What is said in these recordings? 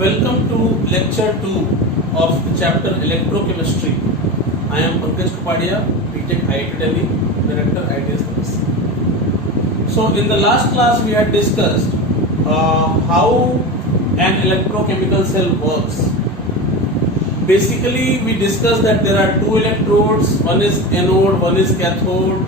Welcome to lecture 2 of the chapter Electrochemistry. I am Pankaj Kapadia, BTech IIT Delhi, Director ITS Service. So in the last class we had discussed how an electrochemical cell works. Basically we discussed that there are two electrodes, one is anode, one is cathode.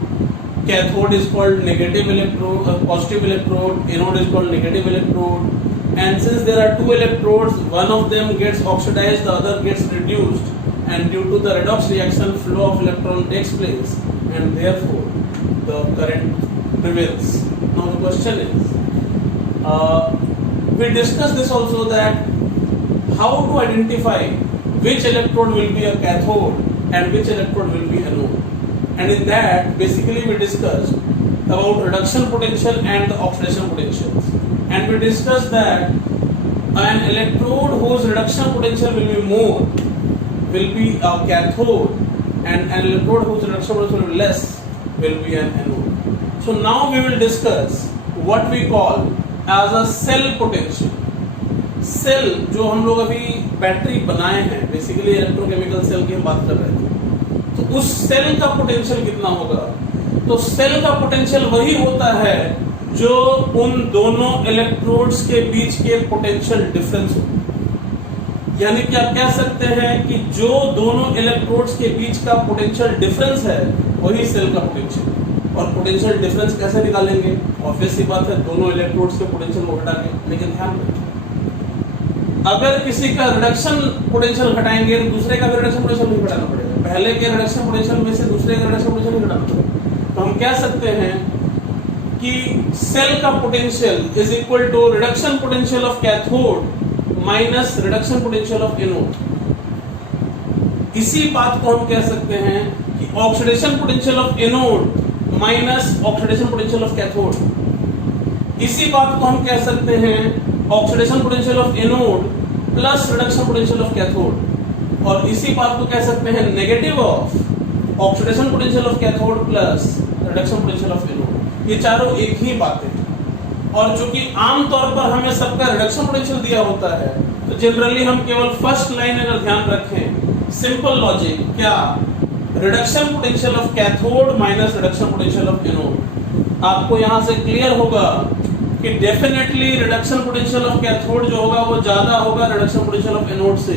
Cathode is called negative electrode, positive electrode, anode is called negative electrode. And since there are two electrodes, one of them gets oxidized, the other gets reduced, and due to the redox reaction flow of electron takes place, and therefore the current prevails. Now the question is, we discussed this also, that how to identify which electrode will be a cathode and which electrode will be anode. And in that basically we discussed about reduction potential and the oxidation potentials. And we discussed that an electrode whose reduction potential will be more will be a cathode, and an electrode whose reduction potential will be less will be an anode. So now we will discuss what we call as a cell potential. Cell जो हम लोग अभी battery बनाए हैं, basically electrochemical cell की हम बात कर रहे थे, तो उस सेल का पोटेंशियल कितना होगा? तो सेल का पोटेंशियल वही होता है जो उन दोनों इलेक्ट्रोड्स के बीच के पोटेंशियल डिफरेंस हो। यानी कि आप कह सकते हैं कि जो दोनों इलेक्ट्रोड्स के बीच का पोटेंशियल डिफरेंस है वही सेल का पोटेंशियल। और पोटेंशियल डिफरेंस कैसे निकालेंगे? ऑब्वियस सी बात है, दोनों इलेक्ट्रोड्स के पोटेंशियल को घटा के। लेकिन ध्यान रखें, अगर किसी का रिडक्शन पोटेंशियल घटाएंगे तो दूसरे का भी रिडक्शन पोटेंशियल नहीं घटाना पड़ेगा। पहले के रिडक्शन पोटेंशियल में से दूसरे का रिडक्शन पोटेंशियल नहीं घटाना पड़ेगा। तो हम कह सकते हैं कि सेल का potential is equal to reduction potential of cathode minus reduction potential of anode. इसी बात को हम कह सकते हैं कि oxidation potential of anode minus oxidation potential of cathode. इसी बात को हम कह सकते हैं oxidation potential of anode plus reduction potential of cathode. और इसी बात को कह सकते हैं negative of oxidation potential of cathode plus reduction potential of anode. ये चारों एक ही बातें हैं। और चूंकि आमतौर पर हमें सबका रिडक्शन पोटेंशियल दिया होता है, तो जनरली हम केवल फर्स्ट लाइन अगर ध्यान रखें, सिंपल लॉजिक, क्या reduction potential of cathode minus reduction potential of anode. आपको यहां से क्लियर होगा कि definitely reduction potential of cathode जो होगा वो ज्यादा होगा रिडक्शन पोटेंशियल ऑफ एनोड से।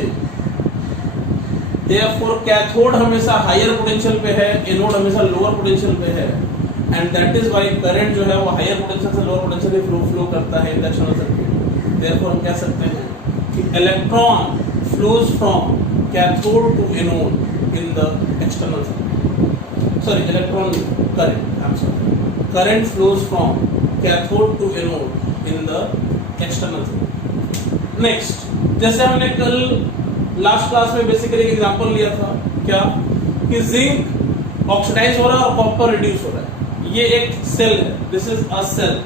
देयरफॉर कैथोड हमेशा हायर पोटेंशियल पे है, एनोड हमेशा लोअर पोटेंशियल पे है, and that is why current जो है वो हायर पोटेंशियल से लोअर पोटेंशियल में फ्लो करता है इन द एक्सटर्नल सर्किट। देयरफॉर हम कह सकते हैं कि electron flows from cathode to anode in the external circuit. Sorry, electron current, I am sorry, current flows from cathode to anode in the external circuit. Next, जैसे हमने कल last class में basically एक एग्जांपल लिया था, क्या कि zinc oxidise हो रहा है और कॉपर रिड्यूस हो रहा है। ये एक सेल है, दिस इज अ सेल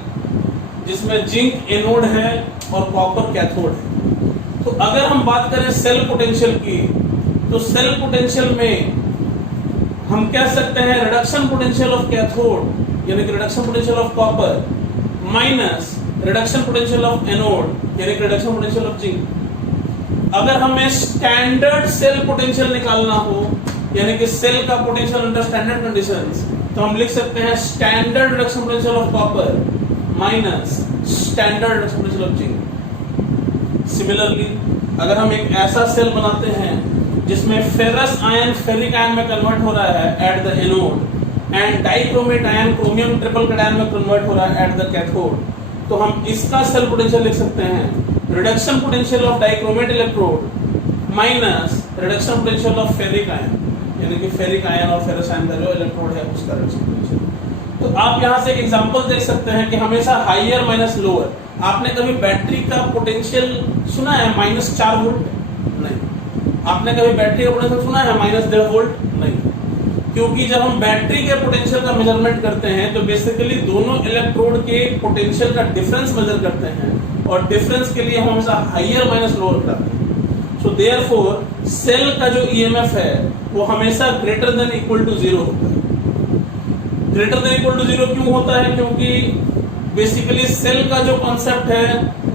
जिसमें जिंक एनोड है और कॉपर कैथोड है। तो अगर हम बात करें सेल पोटेंशियल की, तो सेल पोटेंशियल में हम कह सकते हैं रिडक्शन पोटेंशियल ऑफ कैथोड यानी कि reduction potential of copper minus reduction potential of anode यानी कि रिडक्शन पोटेंशियल ऑफ जिंक। अगर हमें स्टैंडर्ड सेल पोटेंशियल निकालना हो, यानी कि सेल का पोटेंशियल अंडर स्टैंडर्ड कंडीशंस, तो हम लिख सकते हैं standard reduction potential of copper minus standard reduction potential of zinc. Similarly, अगर हम एक ऐसा सेल बनाते हैं जिसमें फेरस आयन फेरिक आयन में कन्वर्ट हो रहा है at the anode and dichromate ion chromium triple cation में कन्वर्ट हो रहा है एट द कैथोड, तो हम इसका सेल पोटेंशियल लिख सकते हैं reduction potential of dichromate electrode minus reduction potential of ferric ion यानी कि फेरिक आयन और फेरस आयन का जो इलेक्ट्रोड है उसका रिडक्शन पोटेंशियल। तो आप यहां से एक एग्जांपल देख सकते हैं कि हमेशा हायर माइनस लोअर। आपने कभी बैटरी का पोटेंशियल सुना है -4 वोल्ट? नहीं। आपने कभी बैटरी का पोटेंशियल सुना है -1.5 वोल्ट? नहीं। क्योंकि जब हम बैटरी के पोटेंशियल का मेजरमेंट करते हैं तो बेसिकली दोनों इलेक्ट्रोड के पोटेंशियल का डिफरेंस मेजर करते हैं, और डिफरेंस के लिए हम हमेशा हायर माइनस लोअर करते हैं। सो देयरफॉर सेल का जो ईएमएफ है वो हमेशा ग्रेटर देन इक्वल टू 0 होता है। ग्रेटर देन इक्वल टू 0 क्यों होता है? क्योंकि बेसिकली सेल का जो कॉन्सेप्ट है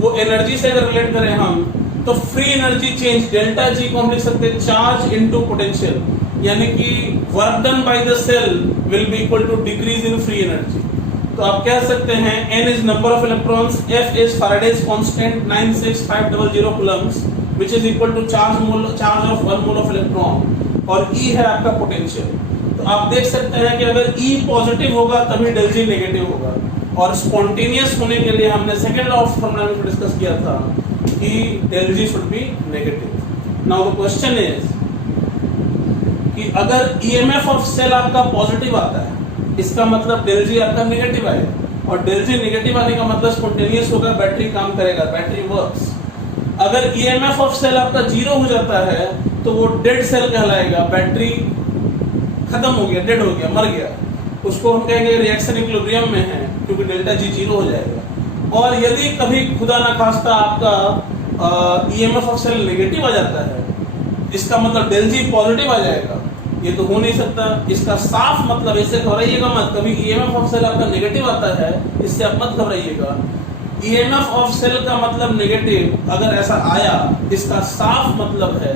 वो एनर्जी से अगर रिलेट करें हम, तो free energy change delta G को हम लिख सकते हैं चार्ज इनटू पोटेंशियल, यानी कि work done by the cell will be equal to decrease in free energy. तो आप कह सकते हैं n is number of electrons, f is Faraday's constant 96500 coulombs which is equal to charge of 1 mole of electron, और E है आपका potential. तो आप देख सकते हैं कि अगर E पॉजिटिव होगा तभी डेल G नेगेटिव होगा, और स्पॉन्टेनियस होने के लिए हमने second law of thermodynamics discuss किया था कि del G should be negative. Now the question is कि अगर EMF ऑफ सेल आपका पॉजिटिव आता है, इसका मतलब डेल G आपका नेगेटिव आएगा, और डेल G नेगेटिव आने का मतलब स्पॉन्टेनियस होगा, बैटरी काम करेगा, बैटरी वर्क्स। अगर EMF ऑफ सेल आपका 0 हो जाता है तो वो डेड सेल कहलाएगा, बैटरी खत्म हो गया, डेड हो गया, मर गया, उसको हम कहेंगे रिएक्शन इक्विलिब्रियम में है, क्योंकि डेल्टा G 0 हो जाएगा। और यदि कभी खुदा ना खास्ता आपका EMF ऑफ सेल नेगेटिव आ जाता है, इसका मतलब डेल G पॉजिटिव आ जाएगा, ये तो हो नहीं सकता। इसका साफ मतलब, इससे घबराइएगा मत, कभी EMF ऑफ सेल आपका नेगेटिव आता है इससे आप मत घबराइएगा। EMF ऑफ सेल का मतलब नेगेटिव अगर ऐसा आया, इसका साफ मतलब है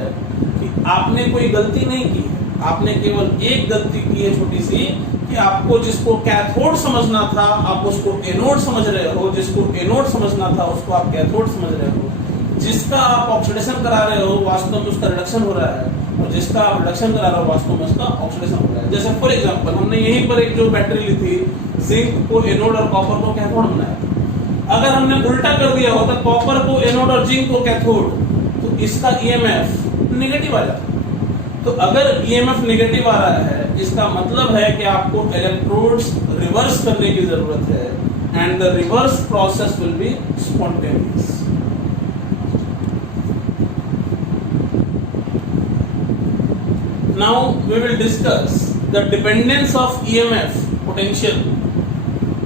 कि आपने कोई गलती नहीं की है, आपने केवल एक गलती की है छोटी सी, कि आपको जिसको कैथोड समझना था आप उसको एनोड समझ रहे हो, जिसको एनोड समझना था उसको आप कैथोड समझ रहे हो, जिसका आप ऑक्सीडेशन करा रहे हो वास्तव में उसका रिडक्शन हो रहा है, और जिसका आप रिडक्शन करा रहे हो वास्तव में उसका ऑक्सीडेशन हो रहा है। जैसे फॉर एग्जांपल हमने यहीं पर एक जो बैटरी ली थी, जिंक को एनोड और कॉपर को कैथोड बनाया था। अगर हमने उल्टा कर दिया होता, कॉपर को एनोड और जिंक को कैथोड, तो इसका EMF नेगेटिव आ जाता। तो अगर EMF नेगेटिव आ रहा है, इसका मतलब है कि आपको इलेक्ट्रोड्स रिवर्स करने की जरूरत है, and the reverse process will be spontaneous. Now we will discuss the dependence of EMF potential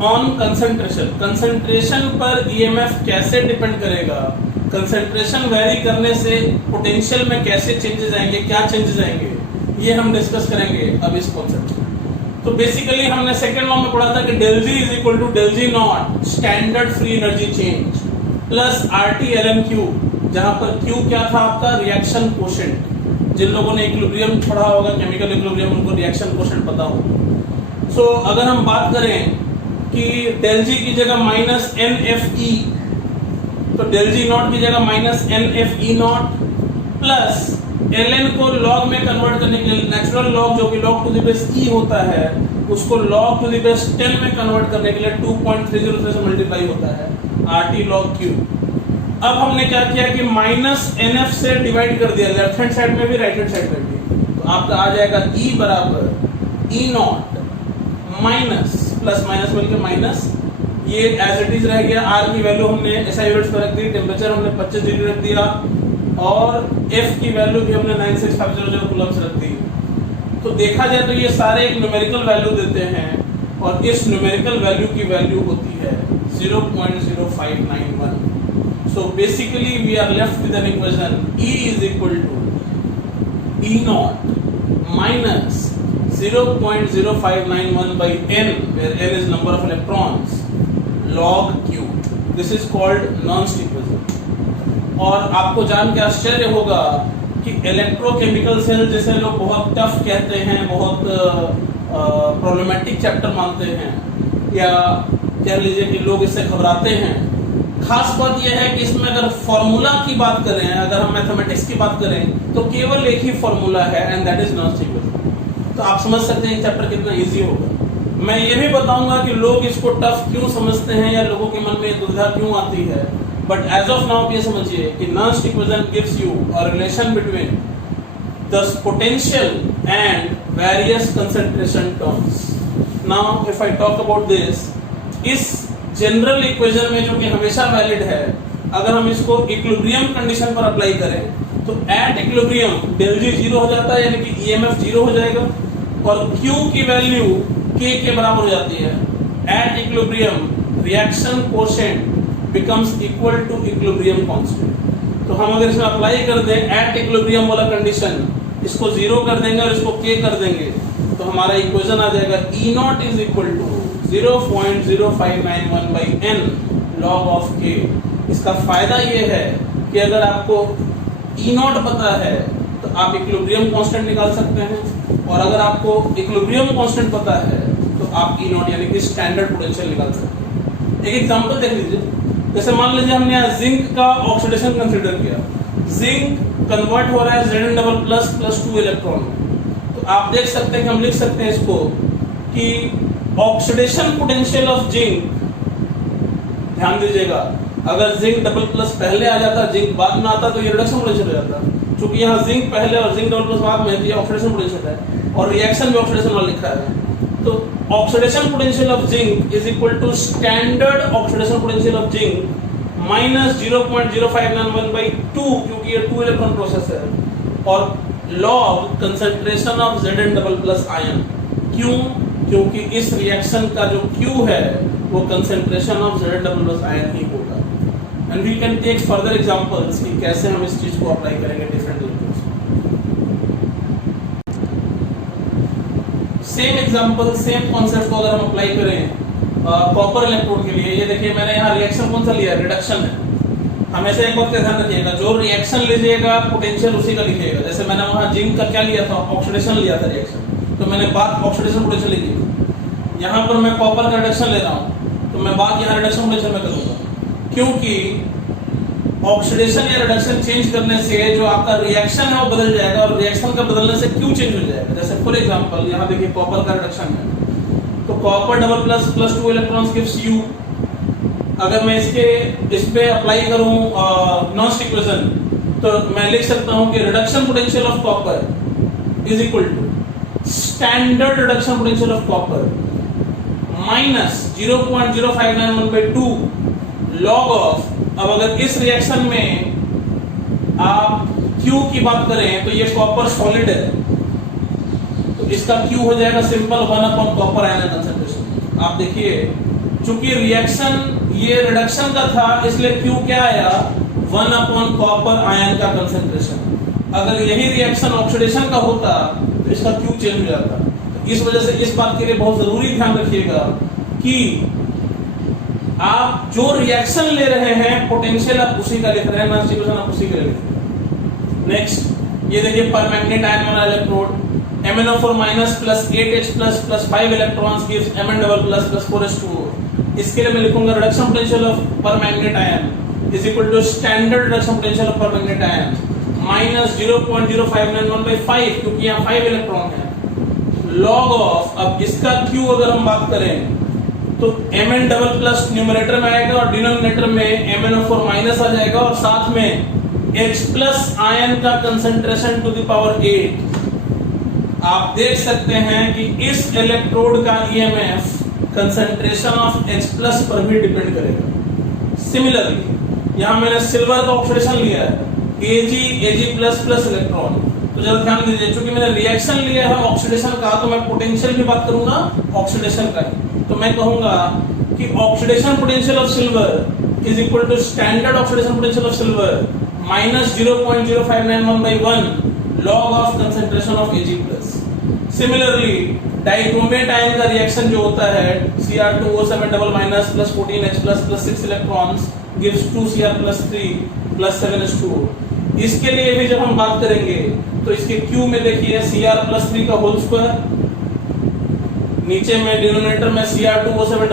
on concentration. Concentration पर EMF कैसे डिपेंड करेगा, कंसंट्रेशन वेरी करने से पोटेंशियल में कैसे चेंजेस आएंगे, क्या चेंजेस आएंगे, ये हम डिस्कस करेंगे अब इस कॉन्सेप्ट में। तो बेसिकली हमने सेकेंड लॉ में पढ़ा था कि del G is equal to del G not standard free energy change plus RT ln Q, जहां पर Q क्या था आपका रिएक्शन कोशेंट। जिन लोगों ने इक्विलिब्रियम पढ़ा होगा, केमिकल इक्विलिब्रियम, उनको रिएक्शन कोशेंट पता होगा। सो अगर हम बात करें कि डेल G की जगह माइनस NFE, तो डेल G नॉट की जगह minus NFE not plus ln को log में कन्वर्ट करने के लिए नेचुरल log जो कि log to the base E होता है, उसको log टू द बेस 10 में कन्वर्ट करने के लिए 2.303 से मल्टीप्लाई होता है RT log Q। अब हमने क्या किया कि माइनस NF से डिवाइड कर दिया, लेफ्ट हैंड साइड में भी राइट हैंड साइड में भी, तो आपका आ जाएगा E बराबर E naught minus plus minus मिलकर माइनस, ये एज इट इज रह गया। R की वैल्यू हमने SI यूनिट्स पर रख दी, टेम्परेचर हमने 25 डिग्री रख दिया, और F की वैल्यू भी हमने 96500 कूलम्स रख दी। तो देखा जाए तो ये सारे एक न्यूमेरिकल वैल्यू देते हैं, और इस न्यूमेरिकल वैल्यू की वैल्यू होती है 0.0591। So basically we are left with an equation E is equal to E naught minus 0.0591 by N, where N is number of electrons, log Q. This is called Nernst equation। और आपको जान के आश्चर्य होगा कि electrochemical cell जिसे लोग बहुत टफ कहते हैं, बहुत प्रॉब्लमेटिक चैप्टर मानते हैं, या कह लीजिए कि लोग इससे घबराते हैं। खास बात यह है कि इसमें अगर फॉर्मूला की बात करें, अगर हम मैथमेटिक्स की बात करें, तो केवल एक ही फॉर्मूला है, and that is Nernst equation. तो आप समझ सकते हैं चैप्टर कितना इजी होगा। मैं ये भी बताऊंगा कि लोग इसको टफ क्यों समझते हैं, या लोगों के मन में दुविधा क्यों आती है। बट एज ऑफ नाउ ये समझिए कि Nernst equation gives you a relation between the potential and various concentration terms. Now if I talk about this, इस जनरल इक्वेशन में जो कि हमेशा वैलिड है, अगर हम इसको इक्विलिब्रियम कंडीशन पर अप्लाई करें तो एट इक्विलिब्रियम डेल G 0 हो जाता है, यानी कि EMF 0 हो जाएगा, और Q की वैल्यू K के बराबर हो जाती है। At equilibrium reaction quotient becomes equal to equilibrium constant. तो हम अगर इसमें अप्लाई कर दें एट इक्विलिब्रियम वाला कंडीशन, इसको 0 कर देंगे और इसको K कर देंगे, तो हमारा इक्वेशन आ जाएगा E not is equal to 0.0591 by N log of K। इसका फायदा ये है कि अगर आपको ई नॉट पता है तो आप इक्विलिब्रियम कांस्टेंट निकाल सकते हैं, और अगर आपको इक्विलिब्रियम कांस्टेंट पता है तो आप ई नॉट यानी कि स्टैंडर्ड पोटेंशियल निकाल सकते हैं। एक एग्जांपल देख लीजिए, जैसे मान लीजिए हमने यहाँ जिंक का ऑक्सीडेशन कंसीडर किया, जिंक कन्वर्ट हो रहा है Zn++ + 2 इलेक्ट्रॉन में, तो आप देख सकते हैं कि हम लिख सकते हैं इसको कि ऑक्सीडेशन पोटेंशियल ऑफ जिंक, ध्यान दीजिएगा, अगर जिंक डबल प्लस पहले आ जाता, जिंक बाद में आता, तो ये रिडक्शन पोटेंशियल हो जाता। क्योंकि यहाँ जिंक पहले और जिंक डबल प्लस बाद में, ये ऑक्सीडेशन पोटेंशियल है, और रिएक्शन में ऑक्सीडेशन वाला लिखा है। तो oxidation potential of zinc is equal to standard oxidation potential of zinc minus 0.0591/2, क्योंकि ये 2 इलेक्ट्रॉन प्रोसेस है, और log concentration of Zn++ ion. क्यों? क्योंकि इस रिएक्शन का जो Q है वो कंसंट्रेशन ऑफ Zn++ आयन ही होगा। And we can take further examples कि कैसे हम इस चीज को अप्लाई करेंगे different electrodes. Same example, same concept को अगर हम अप्लाई करें कॉपर इलेक्ट्रोड के लिए, ये देखिए मैंने यहाँ रिएक्शन कौन सा लिया, रिडक्शन है। हमेशा एक बात का ध्यान रखिएगा, जो रिएक्शन लीजिएगा पोटेंशियल उसी का लिखिएगा। जैसे मैंने वहाँ जिंक का क्या लिया था, ऑक्सीडेशन लिया था रिएक्शन, तो मैंने बात ऑक्सीडेशन पोटेंशियल ली। यहाँ पर मैं कॉपर का रिडक्शन ले रहा हूँ, तो मैं बात यहाँ रिडक्शन पोटेंशियल में करूँगा, क्योंकि ऑक्सीडेशन या रिडक्शन चेंज करने से जो आपका रिएक्शन है वो बदल जाएगा, और रिएक्शन का बदलने से क्यू चेंज हो जाएगा। जैसे फॉर एग्जांपल यहाँ देखिए कॉपर का रिडक्शन है, तो copper double plus 2 electrons gives you. अगर मैं इस पे अप्लाई करूं नॉस्ट इक्वेशन, तो मैं लिख सकता हूं कि reduction potential of copper is equal to standard reduction potential of copper minus 0.0591/2 log of. अब अगर इस रिएक्शन में आप Q की बात करें तो ये कॉपर सॉलिड है, तो इसका Q हो जाएगा सिंपल 1 कॉपर आयन कंसंट्रेशन। आप देखिए चूंकि रिएक्शन ये रिडक्शन का था, इसलिए Q क्या आया, 1 कॉपर आयन का कंसंट्रेशन। अगर यही रिएक्शन ऑक्सीडेशन का होता तो इसका Q चेंज हो जाता। तो इस वजह से इस बात के लिए बहुत जरूरी ध्यान रखिएगा कि आप जो रिएक्शन ले रहे हैं पोटेंशियल आप उसी का लिख रहे हैं, नॉन इक्वेशन आप उसी के लिए लिख रहे हैं। नेक्स्ट ये देखिए परमैंगनेट आयन वाला electrode MnO4- +8H+ 5 electrons gives Mn++ 4s2। इसके लिए मैं लिखूंगा reduction potential of permanganate ion is equal to standard reduction potential of permanganate ion minus 0.0591/5, क्योंकि यहाँ 5 इलेक्ट्रॉन है, लॉग ऑफ। अब इसका Q अगर हम बात करें तो Mn++ न्यूमरेटर में आएगा और डिनोमिनेटर में MnO4- आ जाएगा, और साथ में H+ आयन का कंसंट्रेशन टू द पावर 8। आप देख सकते हैं कि इस इलेक्ट्रोड का EMF कंसंट्रेशन ऑफ H+ पर भी डिपेंड करेगा। सिमिलरली यहाँ मैंने सिल्वर का ऑक्सीडेशन लिया है, Ag++ इलेक्ट्रॉन, तो जरा ध्यान दीजिए, चूंकि मैंने रिएक्शन लिया है ऑक्सीडेशन का, तो मैं पोटेंशियल की बात करूंगा ऑक्सीडेशन का ही। तो मैं कहूंगा कि oxidation potential of silver is equal to standard oxidation potential of silver minus 0.0591/1 log of concentration of Ag+। Similarly dichromate ion का रिएक्शन जो होता है Cr2O7 +- 14H+ +6 electrons gives 2Cr+3 +7s2। इसके लिए भी जब हम बात करेंगे तो इसके Q में देखिए Cr+3 का होल स्क्वायर, नीचे में डिनोमिनेटर में Cr2O7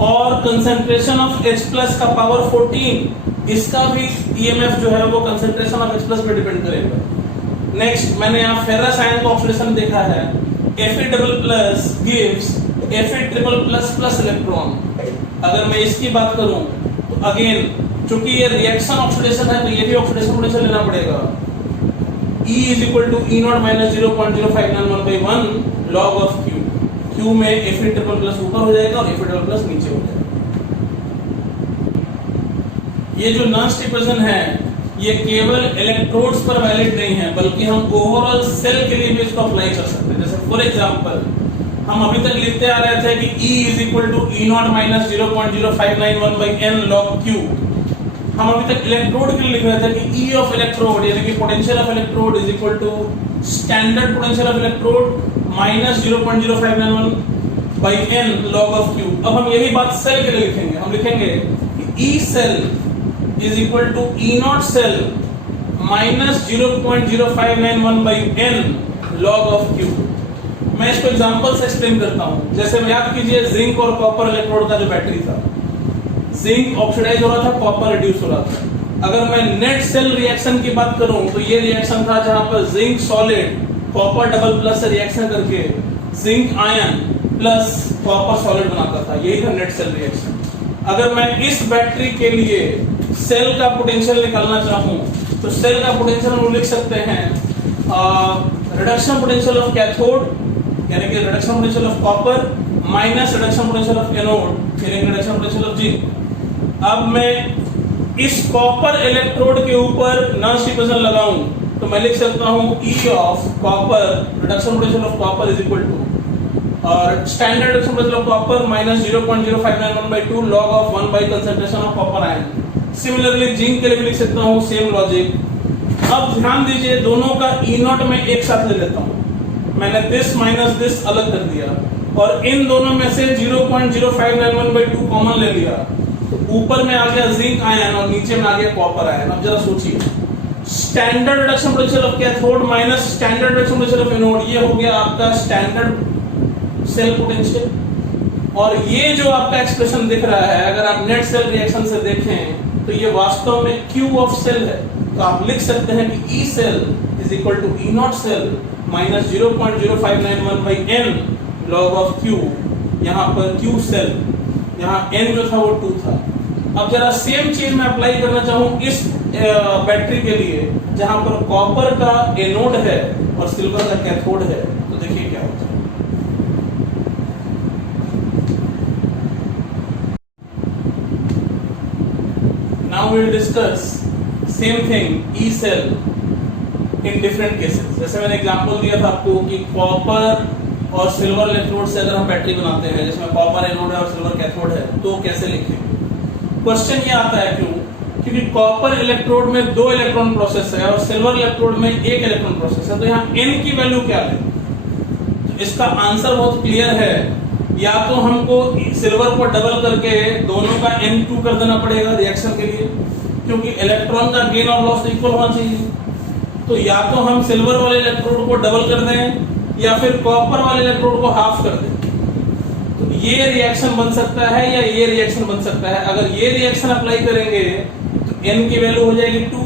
और कंसंट्रेशन ऑफ H+ का पावर 14, इसका भी EMF जो है वो कंसंट्रेशन ऑफ H+ पे डिपेंड करेगा। नेक्स्ट मैंने यहाँ फेरस आयन का ऑक्सीडेशन देखा है, Fe++ गिव्स Fe+++ इलेक्ट्रॉन। अगर मैं इसकी बात करूं तो अगेन चूंकि ये रिएक्शन ऑक्सीडेशन है तो ये भी ऑक्सीडेशन पोटेंशियल लेना पड़ेगा, E is equal to E0 minus 0.0591/1 log of Q। Q में Fe++ ऊपर हो जाएगा और Fe++ नीचे हो जाएगा। ये जो लास्ट इक्वेशन है ये केवल इलेक्ट्रोड्स पर वैलिड नहीं है, बल्कि हम ओवरऑल सेल के लिए भी इसको अप्लाई कर सकते हैं। जैसे फॉर एग्जांपल हम अभी तक लिखते आ रहे थे कि E is equal to E0 minus 0.0591/n log Q। हम अभी तक इलेक्ट्रोड के लिए लिख रहे थे कि E ऑफ इलेक्ट्रोड यानी कि potential of electrode is equal to standard potential of electrode minus 0.0591/n log of Q। अब हम यही बात सेल के लिए लिखेंगे, हम लिखेंगे कि E cell is equal to E naught cell minus 0.0591 by n log of Q। मैं इसको एग्जांपल से एक्सप्लेन करता हूं। जैसे याद कीजिए जिंक और कॉपर इलेक्ट्रोड का जो बैटरी था, जिंक ऑक्सीडाइज हो रहा था, कॉपर रिड्यूस हो रहा था। अगर मैं नेट सेल रिएक्शन की बात करूं तो ये रिएक्शन था जहां पर zinc solid copper double plus से रिएक्शन करके zinc ion plus copper solid बनाता था, यही था नेट सेल रिएक्शन। अगर मैं इस बैटरी के लिए सेल का पोटेंशियल निकालना चाहूं तो सेल का पोटेंशियल हम लिख सकते हैं रिडक्शन पोटेंशियल ऑफ कैथोड यानी कि reduction potential of copper minus reduction potential of anode यानी कि रिडक्शन पोटेंशियल ऑफ जिंक। अब मैं इस कॉपर इलेक्ट्रोड के ऊपर नॉन डिफ्यूजन लगाऊं तो मैं लिख सकता हूं E of copper reduction potential of copper is equal to और standard reduction potential of copper minus 0.0591 by 2 log of 1 by concentration of copper ion। Similarly zinc के लिए भी लिख सकता हूं सेम लॉजिक। अब ध्यान दीजिए दोनों का E नॉट में एक साथ ले लेता हूं, मैंने दिस माइनस दिस अलग कर दिया और इन दोनों में से 0.0591 by 2 कॉमन ले लिया तो ऊपर में आ गया जिंक आयन और नीचे में आ गया कॉपर आयन। अब जरा सोचिए standard reduction potential of cathode minus standard reduction potential of anode, ये हो गया आपका स्टैंडर्ड सेल पोटेंशियल। और ये जो आपका एक्सप्रेशन दिख रहा है अगर आप नेट सेल रिएक्शन से देखें तो ये वास्तव में Q ऑफ सेल है। तो आप लिख सकते हैं कि E cell is equal to E naught cell minus 0.0591 by n log of Q। यहाँ पर Q सेल, यहाँ n जो था वो 2 था। अब जरा सेम चीज मैं अप्लाई करना चाहूँ इस बैटरी के लिए जहां पर कॉपर का एनोड है और सिल्वर का कैथोड है, तो देखिए क्या होता है। Now we will discuss same thing E cell in different cases। जैसे मैंने एग्जांपल दिया था आपको कि कॉपर और सिल्वर इलेक्ट्रोड से अगर हम बैटरी बनाते हैं जिसमें कॉपर एनोड है और सिल्वर कैथोड है तो कैसे लिखेंगे। क्वेश्चन ये आता है क्यों, क्योंकि कॉपर इलेक्ट्रोड में 2 इलेक्ट्रॉन प्रोसेस है और सिल्वर इलेक्ट्रोड में 1 इलेक्ट्रॉन प्रोसेस है, तो यहाँ n की वैल्यू क्या है। तो इसका आंसर बहुत क्लियर है, या तो हमको सिल्वर को डबल करके दोनों का n2 कर देना पड़ेगा रिएक्शन के लिए, क्योंकि इलेक्ट्रॉन का गेन और लॉस इक्वल होना चाहिए। तो या तो हम सिल्वर वाले इलेक्ट्रोड को डबल कर दें या फिर कॉपर वाले इलेक्ट्रोड को हाफ कर दें। तो ये रिएक्शन बन सकता है या ये रिएक्शन बन सकता है। अगर ये रिएक्शन अप्लाई करेंगे तो n की वैल्यू हो जाएगी 2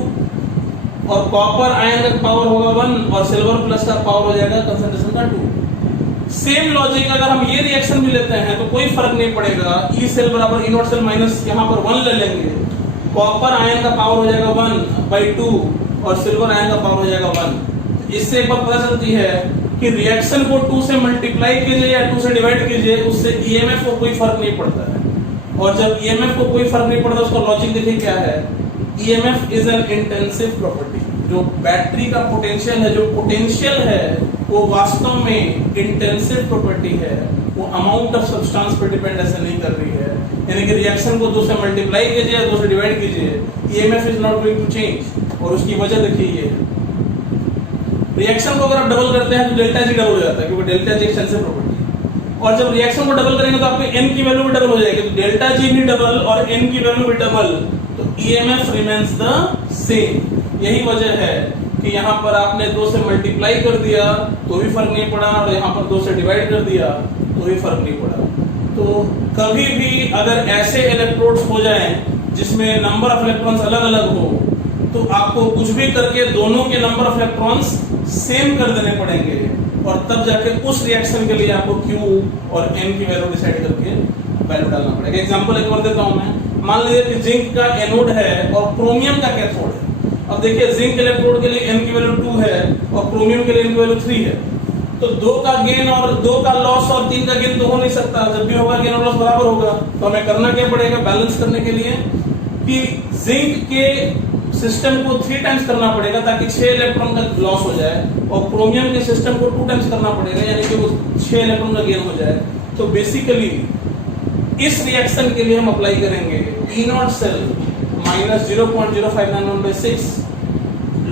और कॉपर आयन का पावर होगा 1 और सिल्वर प्लस का पावर हो जाएगा कंसंट्रेशन का 2। सेम लॉजिक अगर हम ये रिएक्शन भी लेते हैं तो कोई फर्क नहीं पड़ेगा। E सेल बराबर E नॉट सेल माइनस यहाँ पर 1 ले लेंगे, कॉपर आयन का पावर हो जाएगा 1/2 और सिल्वर आयन का पावर हो जाएगा 1। इससे एक बात पता चलती है कि रिएक्शन को 2 से मल्टीप्लाई कीजिए या 2 से डिवाइड कीजिए, उससे ईएमएफ को कोई फर्क नहीं पड़ता है। और जब ईएमएफ को कोई फर्क नहीं पड़ता उसका लॉजिक देखिए क्या है। EMF is an intensive property. जो बैटरी का पोटेंशियल है, जो पोटेंशियल है वो वास्तव में इंटेंसिव प्रॉपर्टी है, वो अमाउंट ऑफ सब्सटेंस पर डिपेंड ऐसे नहीं कर रही है। यानी कि रिएक्शन को 2 से मल्टीप्लाई कीजिए या 2 से डिवाइड कीजिए, EMF is not going to change. और उसकी वजह देखिए ये रिएक्शन को अगर आप डबल करते हैं तो डेल्टा जी डबल हो जाता है, क्योंकि डेल्टा जी एक्सटेंसिव प्रॉपर्टी। और जब रिएक्शन को डबल करेंगे तो आपके n की वैल्यू भी डबल हो जाएगी। तो डेल्टा जी भी डबल और n की वैल्यू भी डबल, तो ईएमएफ रिमेंस द सेम। यही वजह है कि यहाँ पर आपने 2 से मल्टीप्लाई कर दिया तो भी फर्क नहीं पड़ा और यहाँ पर 2 से डिवाइड कर दिया तो भी फर्क नहीं पड़ा। तो कभी भी अगर ऐसे इलेक्ट्रोड्स हो जाएं जिसमें नंबर ऑफ इलेक्ट्रॉन्स अलग अलग हो तो आपको कुछ भी करके दोनों के नंबर ऑफ इलेक्ट्रॉन्स सेम कर देने पड़ेंगे और तब जाके उस रिएक्शन के लिए आपको Q और N की वैल्यू डिसाइड करके वैल्यू डालना पड़ेगा। एग्जांपल एक और देता हूं मैं। मान लीजिए कि जिंक का एनोड है और क्रोमियम का कैथोड है। अब देखिए जिंक इलेक्ट्रोड के लिए N की वैल्यू 2 है और क्रोमियम के लिए N की वैल्यू 3 है। तो 2 का गेन और 2 का लॉस और 3 का गेन तो हो नहीं सकता। जब भी होगा गेन और लॉस बराबर होगा। तो हमें करना क्या पड़ेगा बैलेंस करने के लिए कि जिंक के सिस्टम को 3 टाइम्स करना पड़ेगा ताकि 6 इलेक्ट्रॉन का लॉस हो जाए और क्रोमियम के सिस्टम को 2 टाइम्स करना पड़ेगा यानी कि वो 6 इलेक्ट्रॉन का गेन हो जाए। तो बेसिकली इस रिएक्शन के लिए हम अप्लाई करेंगे E naught cell minus 0.0591 by 6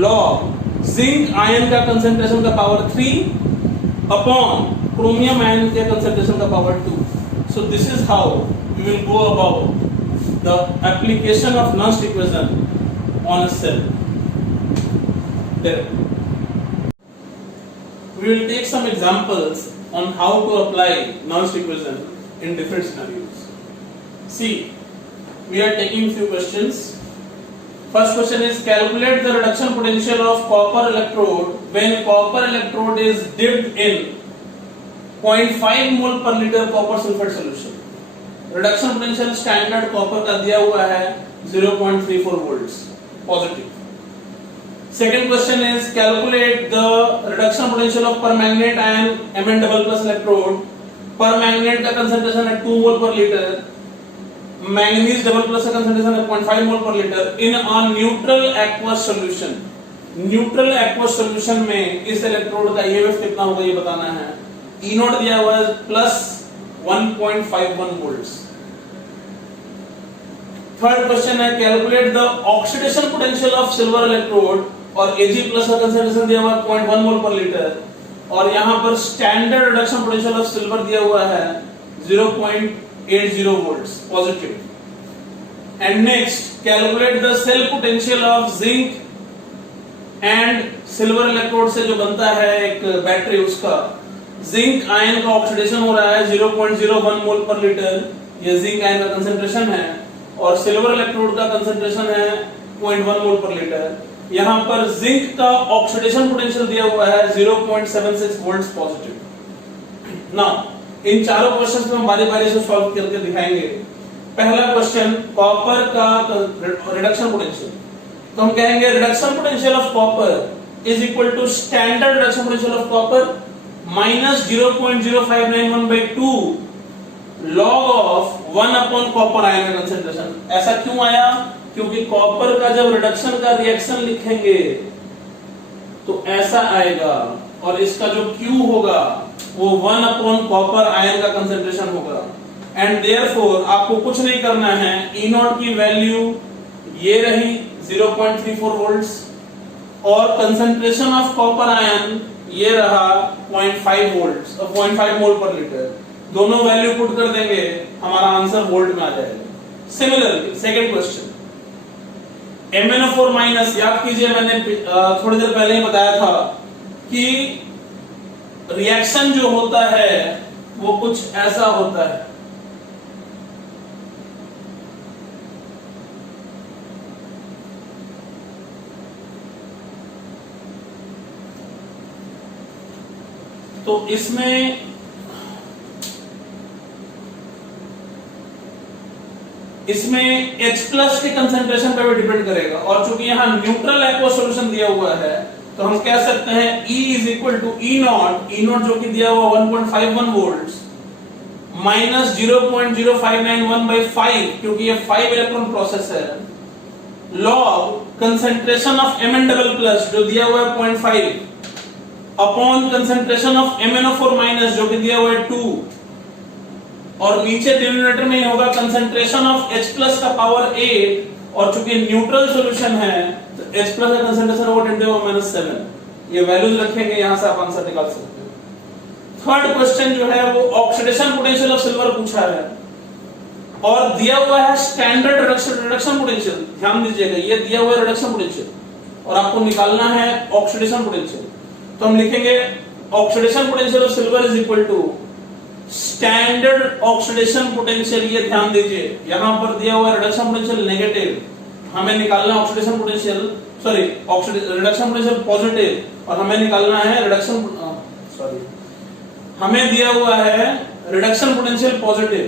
log zinc ion का कंसंट्रेशन का पावर 3 अपॉन क्रोमियम आयन के कंसंट्रेशन का power 2। So this is how we will go about the application of Nernst equation on a cell. There. We will take some examples on how to apply Nernst equation in different scenarios. See, we are taking few questions. First question is calculate the reduction potential of copper electrode when copper electrode is dipped in 0.5 mole per liter copper sulfate solution. Reduction potential standard copper का दिया हुआ है 0.34 volts positive. Second question is calculate the reduction potential of permanganate ion Mn double plus electrode. Permanganate का concentration है 2 mole per liter. Manganese double plus का concentration है 0.5 मोल पर litre in a neutral aqueous solution. Neutral aqueous solution में इस electrode का EMF कितना होगा ये बताना है. ई नॉट दिया हुआ है प्लस 1.51 वोल्ट्स. थर्ड क्वेश्चन है calculate the oxidation potential of silver electrode और Ag प्लस का कंसंट्रेशन दिया हुआ है 0.1 मोल पर लीटर और यहां पर standard reduction potential of silver दिया हुआ है 0.80 volts positive. And next calculate the cell potential of zinc and silver electrode से जो बनता है एक बैटरी उसका जिंक आयन का ऑक्सीडेशन हो रहा है 0.01 मोल पर लीटर. ये जिंक आयन का कंसंट्रेशन है और सिल्वर इलेक्ट्रोड का कंसंट्रेशन है 0.1 मोल पर लीटर. यहां पर जिंक का ऑक्सीडेशन पोटेंशियल दिया हुआ है 0.76 वोल्ट्स पॉजिटिव. नाउ इन चारों क्वेश्चंस को हम बारी-बारी से सॉल्व करके दिखाएंगे. पहला क्वेश्चन कॉपर का रिडक्शन पोटेंशियल. तो हम कहेंगे reduction potential of copper is equal to standard reduction potential of copper minus 0.0591/2 log of 1 upon copper ion का कंसंट्रेशन. ऐसा क्यों आया? क्योंकि कॉपर का जब रिडक्शन का रिएक्शन लिखेंगे तो ऐसा आएगा और इसका जो Q होगा वो 1 अपॉन कॉपर आयन का कंसंट्रेशन होगा. एंड देयरफॉर आपको कुछ नहीं करना है. E नॉट की वैल्यू ये रही 0.34 वोल्ट्स और कंसंट्रेशन ऑफ कॉपर आयन ये रहा 0.5 वोल्ट्स और 0.5 मोल पर लीटर. दोनों वैल्यू पुट कर देंगे हमारा आंसर वोल्ट में आ जाएगा. Similarly second question MnO4 minus. याद कीजिए मैंने थोड़ी देर पहले ही बताया था कि रिएक्शन जो होता है वो कुछ ऐसा होता है. तो इसमें H प्लस के कंसंट्रेशन पे भी डिपेंड करेगा और चूंकि यहां न्यूट्रल एक्वा सॉल्यूशन दिया हुआ है तो हम कह सकते हैं E is equal to E naught जो कि दिया हुआ 1.51 वोल्ट्स माइनस 0.0591/5 क्योंकि ये 5 इलेक्ट्रॉन प्रोसेस है log concentration of Mn double plus जो दिया हुआ है 0.5 upon concentration of MnO4 minus जो कि दिया हुआ है 2 और नीचे डिनोमिनेटर में होगा कंसंट्रेशन ऑफ H प्लस का पावर 8 और चूंकि न्यूट्रल सॉल्यूशन है तो H प्लस का कंसंट्रेशन होगा 10⁻⁷. ये वैल्यूज रखेंगे यहां से आप आंसर निकाल सकते हो. थर्ड क्वेश्चन जो है वो ऑक्सीडेशन पोटेंशियल ऑफ सिल्वर पूछा है और दिया हुआ है स्टैंडर्ड रिडक्शन पोटेंशियल. ध्यान दीजिएगा ये दिया हुआ है रिडक्शन पोटेंशियल और आपको निकालना है ऑक्सीडेशन पोटेंशियल. तो हम लिखेंगे oxidation potential of silver is equal to standard oxidation potential. ये ध्यान दीजिए यहां पर दिया हुआ रिडक्शन पोटेंशियल नेगेटिव, हमें निकालना oxidation potential reduction potential positive और हमें निकालना है हमें दिया हुआ है रिडक्शन पोटेंशियल पॉजिटिव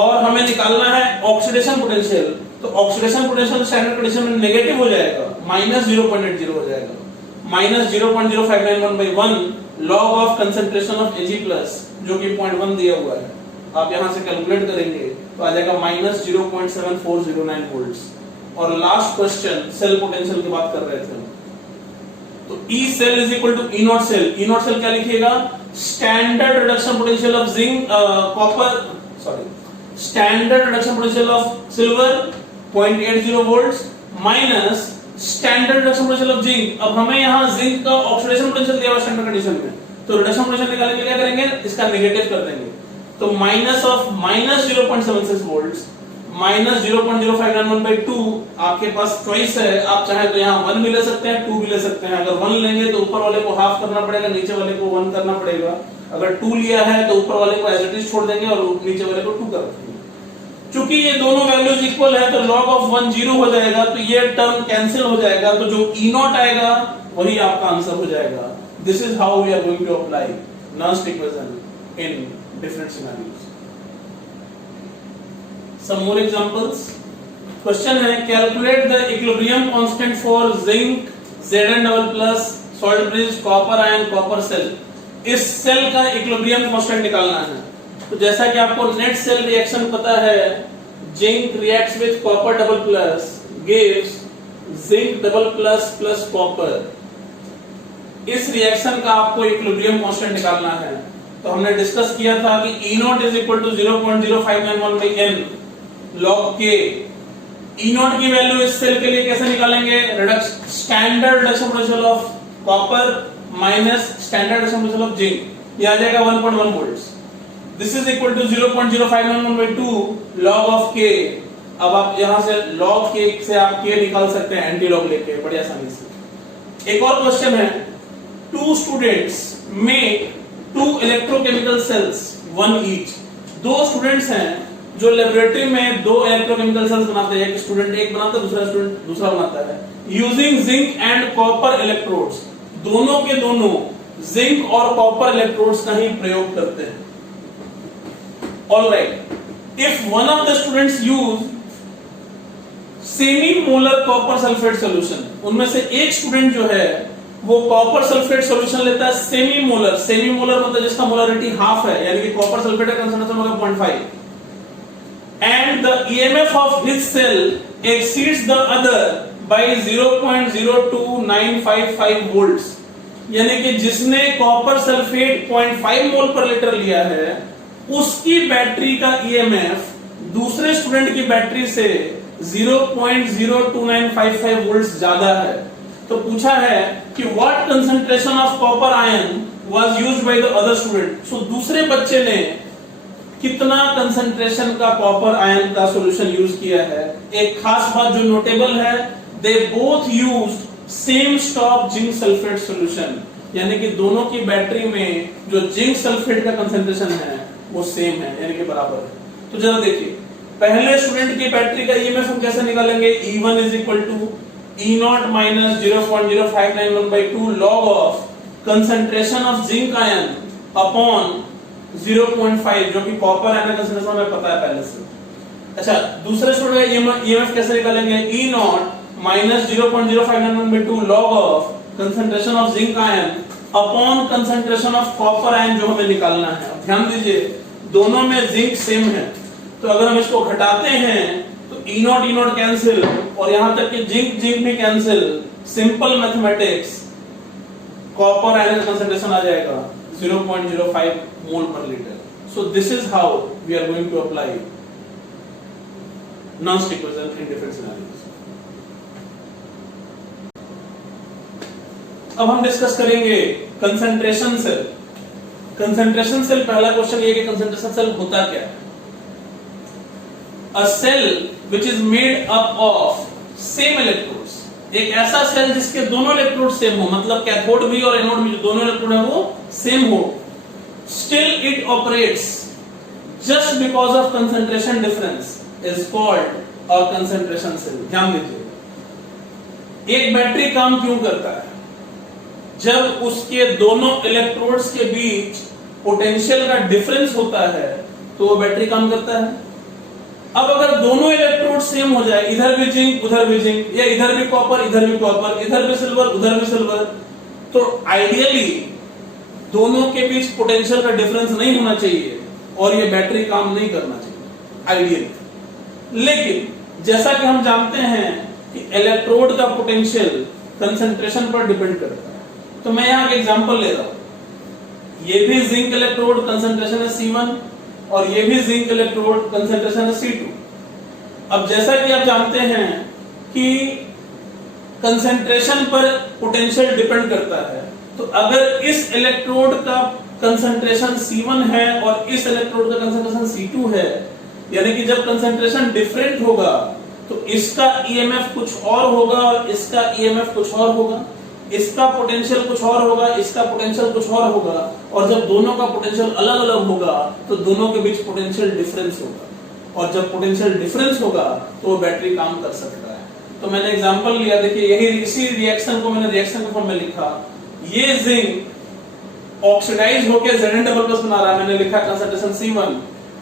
और हमें निकालना है ऑक्सीडेशन पोटेंशियल. तो ऑक्सीडेशन पोटेंशियल स्टैंडर्ड कंडीशन में नेगेटिव हो जाएगा माइनस 0.80 हो जाएगा minus 0.0591/1 log of concentration of Ag plus जो कि 0.1 दिया हुआ है. आप यहां से कैलकुलेट करेंगे तो आ जाएगा माइनस 0.7409 वोल्ट्स. और लास्ट क्वेश्चन सेल पोटेंशियल की बात कर रहे थे तो E cell is equal to E naught cell. E naught cell क्या लिखिएगा standard reduction potential of zinc standard reduction potential of silver 0.80 volts minus standard reduction potential of zinc. अब हमें यहां जिंक का ऑक्सीडेशन पोटेंशियल दिया हुआ standard condition में तो रिडक्शन पोटेंशियल निकालने के लिए क्या करेंगे इसका नेगेटिव कर देंगे. तो minus of minus 0.76 volts minus 0.0591/2 आपके पास चॉइस है, आप चाहे तो यहाँ 1 भी ले सकते हैं, 2 भी ले सकते हैं। अगर 1 लेंगे तो ऊपर वाले को हाफ करना पड़ेगा, नीचे वाले को 1 करना पड़ेगा। अगर 2 लिया है तो ऊपर वाले को एज इट इज छोड़ देंगे और नीचे वाले को 2 कर देंगे। चूंकि ये दोनों वैल्यूज इक्वल है तो log of 1 0 हो जाएगा, तो ये टर्म कैंसिल हो जाएगा, तो जो E नॉट आएगा वही आपका आंसर हो जाएगा। This is how we are going to apply Nernst equation in different scenarios. Some more examples. Question है, calculate the equilibrium constant for zinc Zn double plus salt bridge copper ion copper cell. इस cell का equilibrium constant निकालना है। तो जैसा कि आपको net cell reaction पता है, zinc reacts with copper double plus gives zinc double plus plus copper. इस रिएक्शन का आपको इक्विलिब्रियम कांस्टेंट निकालना है। तो हमने डिस्कस किया था कि E not is equal to 0.0591/n log k। E naught की वैल्यू इस सेल के लिए कैसे निकालेंगे? Standard reaction potential of copper minus standard reaction potential of zinc, ये आ जाएगा 1.1 volts. This is equal to 0.0591/2 log of k। अब आप यहां से log k से आप k निकाल सकते हैं एंटी लॉग लेके बड़ी आसानी से। एक और क्वेश्चन है, 2 students make 2 electrochemical cells, 1 each। 2 students हैं जो लेबोरेटरी में 2 इलेक्ट्रोकेमिकल सेल्स बनाते हैं। एक स्टूडेंट एक बनाता है, दूसरा स्टूडेंट दूसरा बनाता है। Using zinc and copper electrodes, दोनों के दोनों जिंक और कॉपर इलेक्ट्रोड्स का ही प्रयोग करते हैं। Alright, if one of the students use semi-molar copper sulfate solution, उनमें से एक स्टूडेंट जो है वो कॉपर सल्फेट सॉल्यूशन लेता है सेमी मोलर। सेमी मोलर मतलब जिसका मोलरिटी हाफ है, यानी कि कॉपर सल्फेट का कंसंट्रेशन होगा 0.5, and the EMF of his cell exceeds the other by 0.02955 volts. यानी कि जिसने कॉपर सल्फेट 0.5 मोल पर लीटर लिया है उसकी बैटरी का ईएमएफ दूसरे स्टूडेंट की बैटरी से 0.02955 वोल्ट्स ज्यादा है। तो पूछा है कि what concentration of copper ion was used by the other student. So दूसरे बच्चे ने कितना कंसंट्रेशन का कॉपर आयन का सॉल्यूशन यूज किया है। एक खास बात जो नोटेबल है, they both used same stop zinc sulphate solution, यानी कि दोनों की बैटरी में जो जिंक सल्फेट का कंसंट्रेशन है वो सेम है, यानी कि बराबर है। तो जरा देखिए, पहले स्टूडेंट की बैटरी का ईएमएफ हम कैसे निकालेंगे? E1 is equal to E naught minus 0.0591/2 log of concentration of zinc ion upon 0.5, जो कि कॉपर आयन का कंसंट्रेशन हमें पता है पहले से। अच्छा, दूसरे स्टूडेंट का ईएमएफ कैसे निकालेंगे? E naught minus 0.0591/2 log of concentration of zinc ion upon concentration of copper ion जो हमें निकालना है। ध्यान दीजिए, दोनों में जिंक सेम है, तो अगर हम इसको घटाते हैं तो E नॉट कैंसिल और यहां तक कि जिंक भी cancel. Simple mathematics, copper ion का कंसंट्रेशन आ जाएगा 0.05 मोल पर litre. So this is how we are going to apply Nernst equation in different scenarios. अब हम डिस्कस करेंगे कंसंट्रेशन सेल। कंसंट्रेशन सेल, पहला क्वेश्चन ये कि कंसंट्रेशन सेल होता क्या है? A cell which is made up of same electrodes, एक ऐसा सेल जिसके दोनों इलेक्ट्रोड सेम हो, मतलब कैथोड भी और एनोड भी जो दोनों इलेक्ट्रोड है वो सेम हो, still it operates just because of concentration difference is called a concentration cell. ध्यान दीजिए, एक बैटरी काम क्यों करता है? जब उसके दोनों इलेक्ट्रोड्स के बीच पोटेंशियल का डिफरेंस होता है तो वो बैटरी काम करता है। अब अगर दोनों इलेक्ट्रोड सेम हो जाए, इधर भी जिंक उधर भी जिंक, या इधर भी कॉपर इधर भी कॉपर, इधर भी सिल्वर उधर भी सिल्वर, तो आइडियली दोनों के बीच पोटेंशियल का डिफरेंस नहीं होना चाहिए और ये बैटरी काम नहीं करना चाहिए आइडियली। लेकिन जैसा कि हम जानते हैं कि इलेक्ट्रोड का पोटेंशियल कंसंट्रेशन पर डिपेंड करता है, तो मैं यहां एक एग्जांपल ले रहा हूं। ये भी जिंक इलेक्ट्रोड कंसंट्रेशन है C1 और ये भी जिंक इलेक्ट्रोड कंसंट्रेशन है C2। अब जैसा कि आप जानते हैं कि कंसंट्रेशन पर पोटेंशियल डिपेंड करता है, तो अगर इस इलेक्ट्रोड का कंसंट्रेशन C1 है और इस इलेक्ट्रोड का कंसंट्रेशन C2 है, यानी कि जब कंसंट्रेशन डिफरेंट होगा तो इसका ईएमएफ कुछ और होगा और इसका ईएमएफ कुछ और होगा, इसका पोटेंशियल कुछ और होगा, इसका पोटेंशियल कुछ और होगा, और जब दोनों का पोटेंशियल अलग अलग होगा तो दोनों के बीच पोटेंशियल डिफरेंस होगा, और जब पोटेंशियल डिफरेंस होगा तो वो बैटरी काम कर सकता है। तो मैंने एग्जांपल लिया, देखिए यही इसी रिएक्शन को मैंने रिएक्शन के फॉर्म में लिखा, ये जिंक ऑक्सीडाइज होकर Zn डबल प्लस बना रहा है, मैंने लिखा कंसंट्रेशन C1,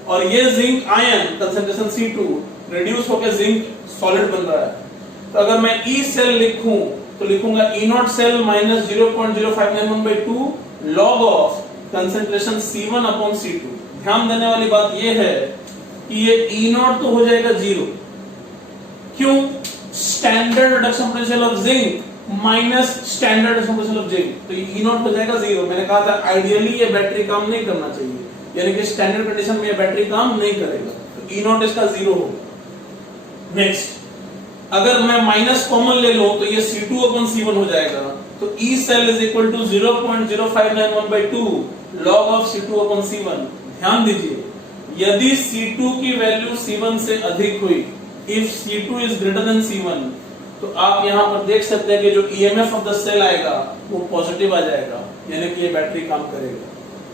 और ये zinc ion concentration C2 reduce होकर जिंक सॉलिड बन रहा है। तो अगर मैं E सेल लिखूं तो लिखूंगा E0 cell minus 0.0591/2 log of concentration C1 upon C2। ध्यान देने वाली बात ये है कि ये E0 तो हो जाएगा 0, क्यों? Standard reduction potential of zinc minus standard reduction potential of zinc, तो ये E0 हो जाएगा 0। मैंने कहा था आइडियली ये बैटरी काम नहीं करना चाहिए, यानी कि स्टैंडर्ड कंडीशन में ये बैटरी काम नहीं करेगा, तो E0 इसका 0 होगा। नेक्स्ट, अगर मैं माइनस कॉमन ले लूं तो ये C2 अपॉन C1 हो जाएगा, तो E cell is equal to 0.0591/2 log of C2 upon C1। ध्यान दीजिए, यदि C2 की वैल्यू C1 से अधिक हुई, if C2 is greater than C1, तो आप यहां पर देख सकते हैं कि जो EMF ऑफ द सेल आएगा वो पॉजिटिव आ जाएगा, यानी कि ये बैटरी काम करेगा।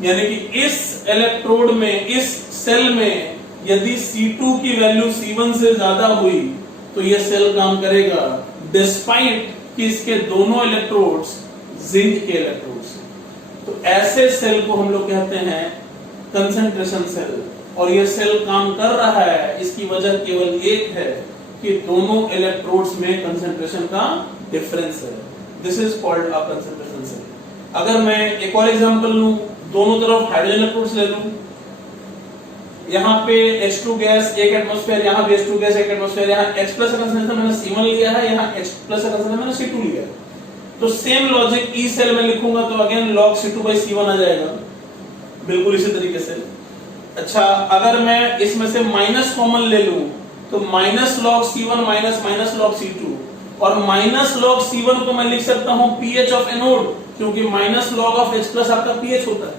यानी कि इस इलेक्ट्रोड में, इस सेल में यदि C2 की वैल्यू C1 से ज्यादा हुई तो ये सेल काम करेगा, डिस्पाइट कि इसके दोनों इलेक्ट्रोड्स जिंक के इलेक्ट्रोड्स हैं। तो ऐसे सेल को हम लोग कहते हैं कंसंट्रेशन सेल, और ये सेल काम कर रहा है, इसकी वजह केवल एक है कि दोनों इलेक्ट्रोड्स में कंसंट्रेशन का डिफरेंस है। This is called a concentration cell. अगर मैं एक और एग्जांपल लूं, दोनों तरफ हाइड्रोजन इलेक्ट्रोड्स ले लूं, यहाँ पे H2 गैस 1 एटमॉस्फेयर, यहाँ भी H2 गैस 1 एटमॉस्फेयर, यहाँ H+ का कंसंट्रेशन मैंने C1 लिया है, यहाँ H+ का कंसंट्रेशन मैंने C2 लिया है। तो सेम लॉजिक E सेल में लिखूंगा तो अगेन log C2/C1 आ जाएगा, बिल्कुल इसी तरीके से। अच्छा, अगर मैं इसमें से माइनस कॉमन ले लूं तो minus log C1 minus log C2, और माइनस log C1 को मैं लिख सकता हूं pH ऑफ एनोड, क्योंकि माइनस log ऑफ H+ आपका pH होता है।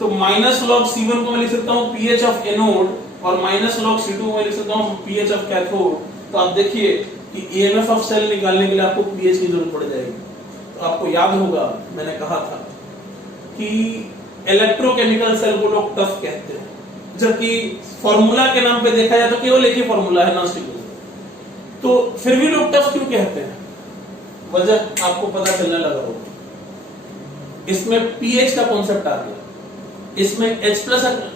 तो माइनस log C1 को मैं लिख सकता हूं pH ऑफ एनोड, और माइनस log C2 को मैं लिख सकता हूं pH ऑफ कैथोड। तो आप देखिए कि EMF ऑफ सेल निकालने के लिए आपको pH की जरूरत पड़ जाएगी। तो आपको याद होगा मैंने कहा था कि इलेक्ट्रोकेमिकल सेल को लोग टफ कहते हैं, जबकि फॉर्मूला के नाम पे देखा जाए तो केवल एक ही फॉर्मूला है, नॉनस्टिक। तो फिर भी लोग टफ क्यों कहते हैं? वजह आपको पता चलने लगा होगा। इसमें pH का कॉन्सेप्ट आ गया, इसमें H+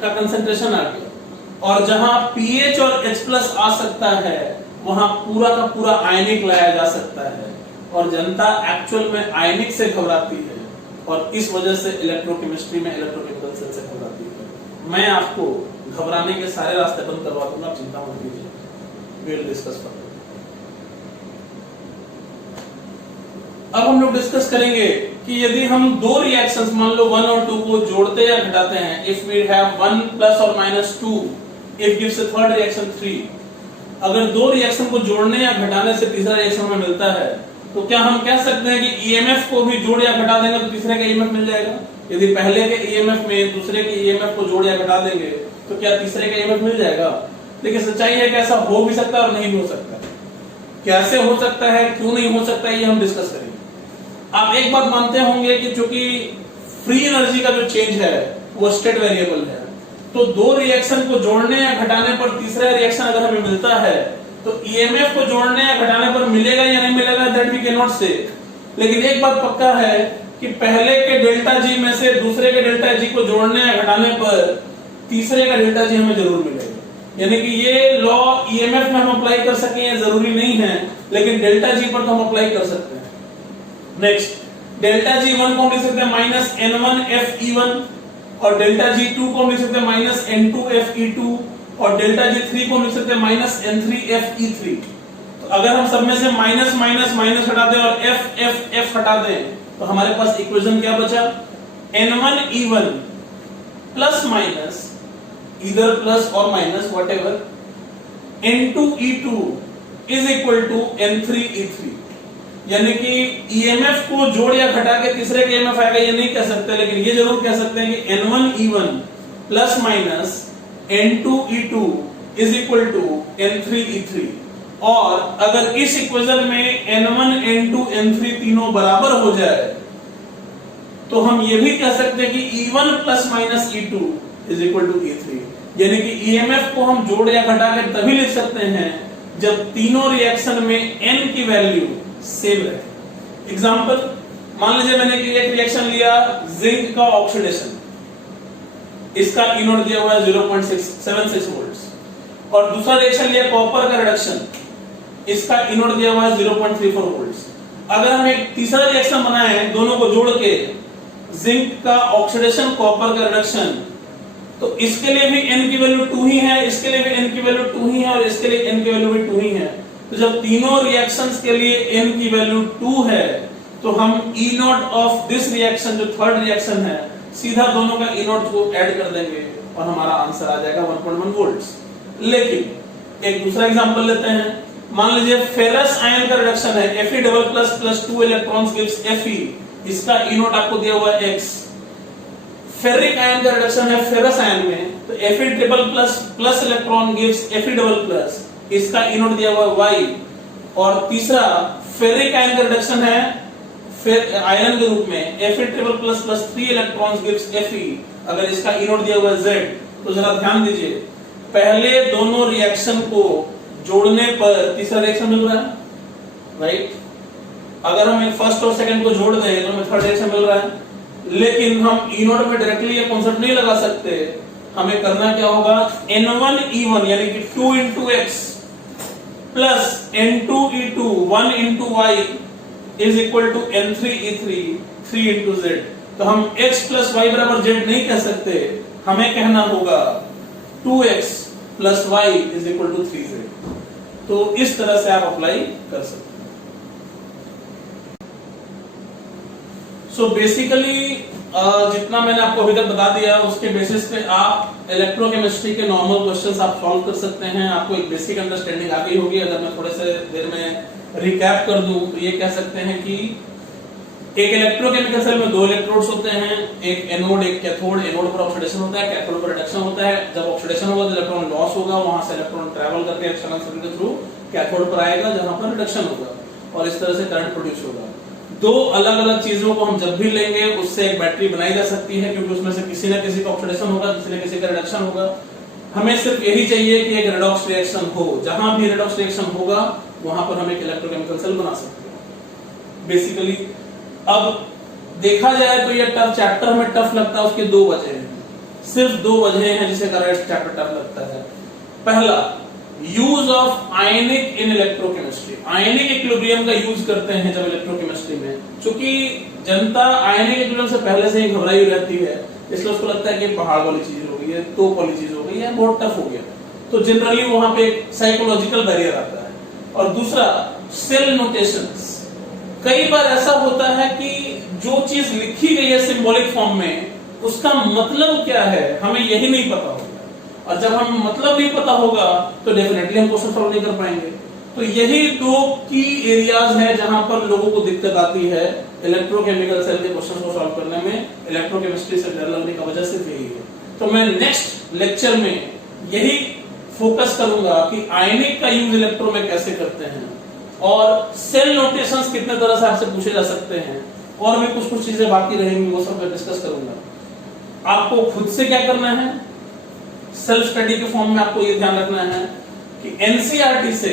का कंसंट्रेशन आ गया, और जहां pH और H+ आ सकता है वहां पूरा का पूरा आयनिक लाया जा सकता है, और जनता एक्चुअल में आयनिक से घबराती है, और इस वजह से इलेक्ट्रोकेमिस्ट्री में इलेक्ट्रोकेमिकल सेल से घबराती है। मैं आपको घबराने के सारे रास्ते बंद करवा दूंगा, आप चिंता मत कीजिए, वी विल डिस्कस फर्दर। अब हम लोग डिस्कस करेंगे कि यदि हम दो रिएक्शंस, मान लो 1 और 2 को जोड़ते या घटाते हैं, इफ वी हैव 1 प्लस और minus 2, it gives a third reaction 3। अगर दो रिएक्शन को जोड़ने या घटाने से तीसरा रिएक्शन में मिलता है, तो क्या हम कह सकते हैं कि ईएमएफ को भी जोड़ या घटा देंगे तो तीसरे का ईएमएफ मिल जाएगा? यदि पहले के ईएमएफ में दूसरे के ईएमएफ को जोड़ या घटा देंगे तो क्या तीसरे का ईएमएफ मिल जाएगा? लेकिन सच्चाई है कि ऐसा हो भी सकता है और नहीं भी हो सकता है। कैसे हो सकता है, क्यों नहीं हो सकता है, ये हम डिस्कस करेंगे। आप एक बात मानते होंगे कि चूंकि फ्री एनर्जी का जो चेंज है वो स्टेट वेरिएबल है, तो दो रिएक्शन को जोड़ने या घटाने पर तीसरा रिएक्शन अगर हमें मिलता है तो ईएमएफ को जोड़ने या घटाने पर मिलेगा या नहीं मिलेगा, दैट वी कैन नॉट से। लेकिन एक बात पक्का है कि पहले के डेल्टा जी में से दूसरे के डेल्टा जी को जोड़ने या घटाने पर तीसरे का डेल्टा जी हमें जरूर मिलेगा। यानी कि ये लॉ ईएमएफ में हम अप्लाई कर सकें ये जरूरी नहीं है, लेकिन डेल्टा जी पर तो हम अप्लाई कर सकते हैं। नेक्स्ट, डेल्टा जी 1 को हम लिख सकते हैं माइनस N1FE1, और डेल्टा जी 2 को हम लिख सकते हैं माइनस N2FE2, और डेल्टा जी 3 को हम लिख सकते हैं माइनस N3FE3। तो अगर हम सब में से माइनस माइनस माइनस हटा दें और F हटा दें तो हमारे पास इक्वेशन क्या बचा? N1E1 प्लस माइनस, इधर प्लस और minus whatever, N2E2 is equal to N3E3। यानी कि ईएमएफ को जोड़ या घटा के तीसरे के ईएमएफ आएगा ये नहीं कह सकते, लेकिन ये जरूर कह सकते हैं कि N1E1 plus minus N2E2 is equal to N3E3। और अगर इस इक्वेशन में N1 N2 N3 तीनों बराबर हो जाए तो हम ये भी कह सकते हैं कि E1 plus minus E2 is equal to E3। यानी कि EMF को हम जोड़ या घटा के तभी लिख सकते हैं जब तीनों रिएक्शन में N की वैल्यू सेम रहे। एग्जांपल, मान लीजिए मैंने एक रिएक्शन लिया जिंक का ऑक्सीडेशन, इसका E नोट दिया हुआ है 0.76 वोल्ट्स, और दूसरा रिएक्शन लिया कॉपर का रिडक्शन, इसका E नोट दिया हुआ है 0.34 वोल्ट्स। अगर हम एक तीसरा रिएक्शन बनाए दोनों को जोड़ के, जिंक का ऑक्सीडेशन कॉपर का रिडक्शन, तो इसके लिए भी N की वैल्यू 2 ही है, इसके लिए भी N की वैल्यू 2 ही है, और इसके लिए N की वैल्यू भी 2 ही है। तो जब तीनों रिएक्शंस के लिए N की वैल्यू 2 है तो हम E note of this reaction, जो थर्ड रिएक्शन है, सीधा दोनों का E नोट को ऐड कर देंगे और हमारा आंसर आ जाएगा 1.1 वोल्ट्स। लेकिन एक दूसरा एग्जांपल लेते हैं। मान लीजिए फेरस आयन का रिडक्शन है, Fe double plus plus 2 electrons gives Fe, इसका E नोट आपको दिया हुआ है x। फेरिक आयन का रिडक्शन है फेरस आयन में, तो Fe triple plus plus electron gives Fe double plus, इसका E नोट दिया हुआ है y। और तीसरा फेरिक आयन का रिडक्शन है फिर आयरन के रूप में, Fe triple plus plus 3 electrons gives Fe, अगर इसका E नोट दिया हुआ है z। तो जरा ध्यान दीजिए, पहले दोनों रिएक्शन को जोड़ने पर तीसरा रिएक्शन मिल रहा है, राइट। अगर हम फर्स्ट और सेकंड को जोड़ दें तो हमें थर्ड रिएक्शन मिल रहा है। लेकिन हम E नोट में डायरेक्टली ये कांसेप्ट नहीं लगा सकते, हमें करना क्या होगा, N1E1 यानी कि 2 into x plus N2E2 1 into y is equal to N3E3 3 into z। तो हम x प्लस y बराबर z नहीं कह सकते, हमें कहना होगा 2x plus y is equal to 3z। तो इस तरह से आप अप्लाई कर सकते हैं। सो बेसिकली जितना मैंने आपको अभी तक बता दिया उसके बेसिस पे आप इलेक्ट्रोकेमिस्ट्री के नॉर्मल क्वेश्चंस आप सॉल्व कर सकते हैं। आपको एक बेसिक अंडरस्टैंडिंग आ गई होगी। अगर मैं थोड़े से देर में रिकैप कर दूं तो ये कह सकते हैं कि एक इलेक्ट्रोकेमिकल सेल में 2 इलेक्ट्रोड्स होते हैं, एक एनोड एक कैथोड। एनोड पर ऑक्सीडेशन होता है, कैथोड पर रिडक्शन होता है। जब ऑक्सीडेशन होगा तो इलेक्ट्रॉन लॉस होगा, वहां से इलेक्ट्रॉन ट्रैवल करके एक्सटर्नल सर्किट के थ्रू कैथोड पर आएगा जहां पर रिडक्शन होगा, और इस तरह से करंट प्रोड्यूस होगा। 2 अलग-अलग चीजों को हम जब भी लेंगे उससे एक बैटरी बनाई जा सकती है, क्योंकि उसमें से किसी न किसी का ऑक्सीडेशन होगा, किसी न किसी का रिडक्शन होगा। हमें सिर्फ यही चाहिए कि एक रेडॉक्स रिएक्शन हो। जहां भी रेडॉक्स रिएक्शन होगा वहां पर हम एक इलेक्ट्रोकेमिकल सेल बना सकते हैं बेसिकली। अब देखा जाए तो ये टफ चैप्टर में टफ लगता है, उसके 2 वजह हैं, सिर्फ 2 वजह हैं जिससे कारण चैप्टर टफ लगता है। पहला, use of ionic in electrochemistry. Ionic equilibrium का यूज करते हैं जब इलेक्ट्रोकेमिस्ट्री में, क्योंकि जनता आयनिक इक्विलिब्रियम से पहले से ही घबराई रहती है, इसलिए उसको लगता है कि पहाड़ वाली चीज हो गई है, तोप वाली चीज हो गई है, बहुत टफ हो गया। तो जनरली वहां पे एक साइकोलॉजिकल बैरियर आता है। और दूसरा, सेल नोटेशंस। कई बार ऐसा होता है कि जो चीज लिखी गई है सिंबॉलिक फॉर्म में उसका मतलब क्या है हमें यही नहीं पता होगा, और जब हम मतलब नहीं पता होगा तो डेफिनेटली हम क्वेश्चन सॉल्व नहीं कर पाएंगे। तो यही 2 की एरियाज हैं जहां पर लोगों को दिक्कत आती है इलेक्ट्रोकेमिकल सेल के क्वेश्चन को सॉल्व करने में। इलेक्ट्रोकेमिस्ट्री से डर लगने का वजह सिर्फ यही है। तो मैं नेक्स्ट लेक्चर में यही फोकस करूंगा कि आयनिक का यूज इलेक्ट्रो में कैसे करते हैं, और सेल नोटेशंस कितने तरह से आपसे पूछे जा सकते हैं, और भी कुछ चीजें बाकी रहेंगी, वो सब मैं डिस्कस करूंगा। आपको खुद से क्या करना है, सेल्फ स्टडी के फॉर्म में आपको ये ध्यान रखना है कि एनसीईआरटी से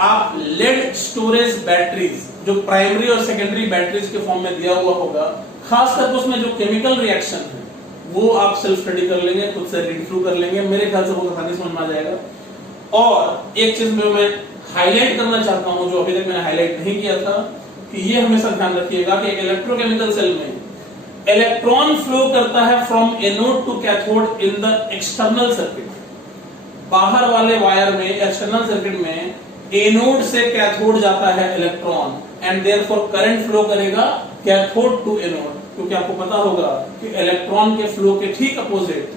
आप लेड स्टोरेज बैटरीज, जो प्राइमरी और सेकेंडरी बैटरीज के फॉर्म में दिया हुआ होगा, खासकर उसमें जो केमिकल रिएक्शन है वो आप सेल्फ स्टडी कर लेंगे, खुद से रीड थ्रू कर लेंगे, मेरे ख्याल से वो आसानी समझ में आ जाएगा। और एक चीज में मैं हाईलाइट करना चाहता हूं जो अभी तक मैंने हाईलाइट नहीं किया था, कि ये हमेशा ध्यान रखिएगा कि एक इलेक्ट्रोकेमिकल सेल में इलेक्ट्रॉन फ्लो करता है from anode to cathode in the external circuit. बाहर वाले वायर में, एक्सटर्नल सर्किट में एनोड से कैथोड जाता है electron, and therefore current flow करेगा कैथोड टू एनोड, क्योंकि आपको पता होगा कि इलेक्ट्रॉन के फ्लो के ठीक अपोजिट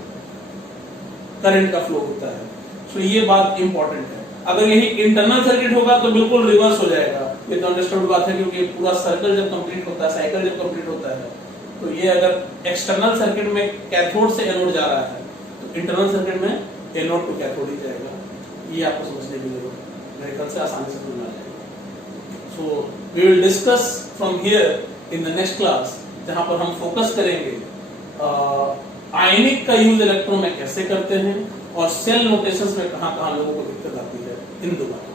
करंट का फ्लो होता है। सो ये बात इंपॉर्टेंट है। अगर यही इंटरनल सर्किट होगा तो बिल्कुल रिवर्स हो जाएगा। ये तो अंडरस्टूड बात है, क्योंकि पूरा सर्कल जब कंप्लीट होता है, साइकिल जब कंप्लीट होता है, तो ये अगर एक्सटर्नल सर्किट में कैथोड से एनोड जा रहा है तो इंटरनल सर्किट में एनोड टू कैथोड ही जाएगा। ये आपको समझने की जरूरत है, मेरे ख्याल से आसानी से समझ में आ जाएगा। So we will discuss from here in the next class, जहां पर हम फोकस करेंगे आयनिक का यूज इलेक्ट्रॉन में कैसे करते हैं और सेल नोटेशंस में कहां-कहां लोगों को दिक्कत आती है, इन दो बातों